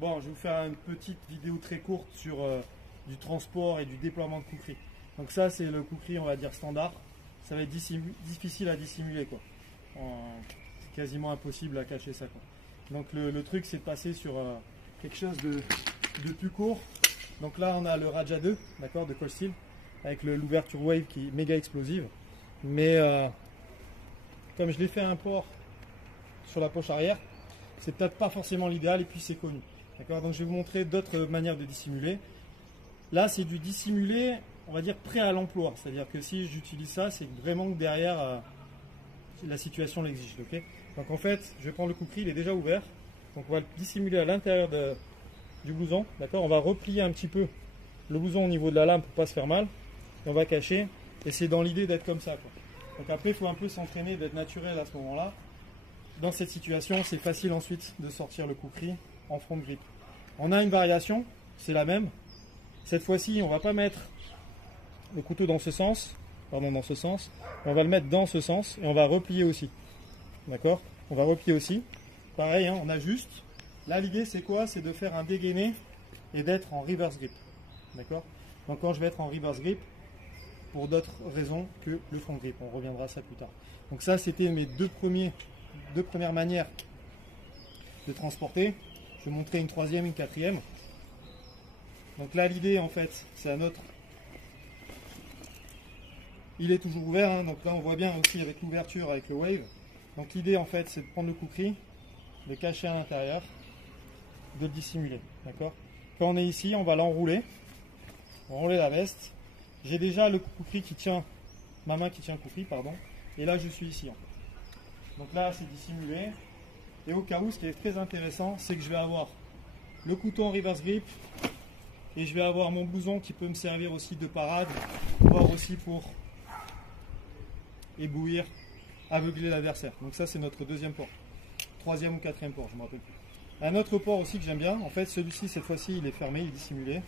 Bon, je vais vous faire une petite vidéo très courte sur du transport et du déploiement de kukri. Donc ça, c'est le kukri, on va dire standard. Ça va être difficile à dissimuler, quoi. C'est quasiment impossible à cacher ça, quoi. Donc le truc, c'est de passer sur quelque chose de plus court. Donc là, on a le Raja 2, d'accord, de Colsteel, avec l'ouverture wave qui est méga explosive. Mais comme je l'ai fait à un port sur la poche arrière, c'est peut-être pas forcément l'idéal et puis c'est connu. D'accord, donc je vais vous montrer d'autres manières de dissimuler. Là, c'est du dissimulé, on va dire prêt à l'emploi. C'est-à-dire que si j'utilise ça, c'est vraiment que derrière la situation l'exige. Okay, donc en fait, je vais prendre le kukri, il est déjà ouvert. Donc on va le dissimuler à l'intérieur du blouson. D'accord, on va replier un petit peu le blouson au niveau de la lame pour pas se faire mal. Et on va cacher. Et c'est dans l'idée d'être comme ça, quoi. Donc après, il faut un peu s'entraîner, d'être naturel à ce moment-là. Dans cette situation, c'est facile ensuite de sortir le kukri en front grip. On a une variation, c'est la même. Cette fois-ci, on ne va pas mettre le couteau dans ce sens, pardon, dans ce sens. On va le mettre dans ce sens et on va replier aussi. D'accord? On va replier aussi. Pareil, hein, on ajuste. Là, l'idée, c'est quoi? C'est de faire un dégainé et d'être en reverse grip. D'accord? Donc quand je vais être en reverse grip, pour d'autres raisons que le front grip. On reviendra à ça plus tard. Donc ça, c'était mes deux premières manières de transporter. Je vais montrer une troisième, une quatrième. Donc là, l'idée, en fait, c'est un autre. Il est toujours ouvert, hein, donc là, on voit bien aussi avec l'ouverture, avec le wave. Donc l'idée, en fait, c'est de prendre le kukri, de le cacher à l'intérieur, de le dissimuler. D'accord? Quand on est ici, on va l'enrouler. On va enrouler la veste. J'ai déjà le kukri qui tient, ma main qui tient le kukri, pardon. Et là, je suis ici, en fait. Donc là, c'est dissimulé. Et au cas où, ce qui est très intéressant, c'est que je vais avoir le couteau en reverse grip et je vais avoir mon blouson qui peut me servir aussi de parade, voire aussi pour éblouir, aveugler l'adversaire. Donc ça, c'est notre deuxième port. Troisième ou quatrième port, je ne me rappelle plus. Un autre port aussi que j'aime bien, en fait, celui-ci, cette fois-ci, il est fermé, il est dissimulé.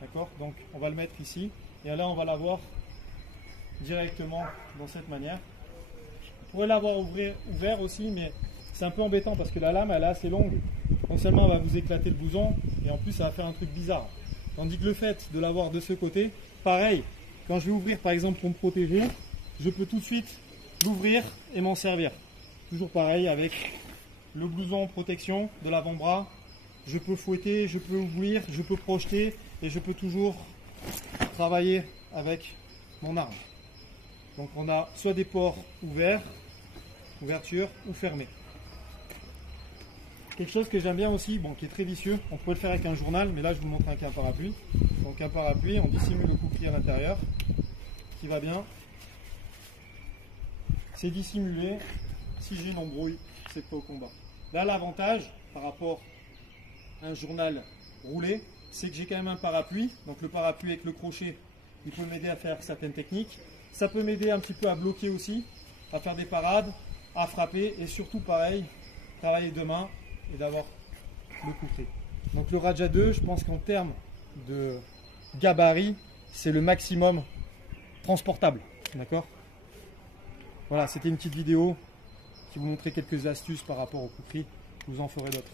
D'accord? Donc, on va le mettre ici. Et là, on va l'avoir directement dans cette manière. On pourrait l'avoir ouvert aussi, mais c'est un peu embêtant parce que la lame, elle est assez longue. Non seulement elle va vous éclater le blouson, et en plus, ça va faire un truc bizarre. Tandis que le fait de l'avoir de ce côté, pareil, quand je vais ouvrir par exemple pour me protéger, je peux tout de suite l'ouvrir et m'en servir. Toujours pareil avec le blouson en protection de l'avant-bras. Je peux fouetter, je peux ouvrir, je peux projeter et je peux toujours travailler avec mon arme. Donc on a soit des ports ouverts, ouverture ou fermés. Quelque chose que j'aime bien aussi, bon, qui est très vicieux, on pourrait le faire avec un journal, mais là je vous montre avec un parapluie. Donc un parapluie, on dissimule le kukri à l'intérieur, qui va bien. C'est dissimulé, si j'ai une embrouille, c'est pas au combat. Là l'avantage par rapport à un journal roulé, c'est que j'ai quand même un parapluie. Donc le parapluie avec le crochet, il peut m'aider à faire certaines techniques. Ça peut m'aider un petit peu à bloquer aussi, à faire des parades, à frapper et surtout pareil, travailler de main et d'avoir le kukri. Donc le Raja 2, je pense qu'en termes de gabarit, c'est le maximum transportable. D'accord? Voilà, c'était une petite vidéo qui vous montrait quelques astuces par rapport au kukri. Je vous en ferai d'autres.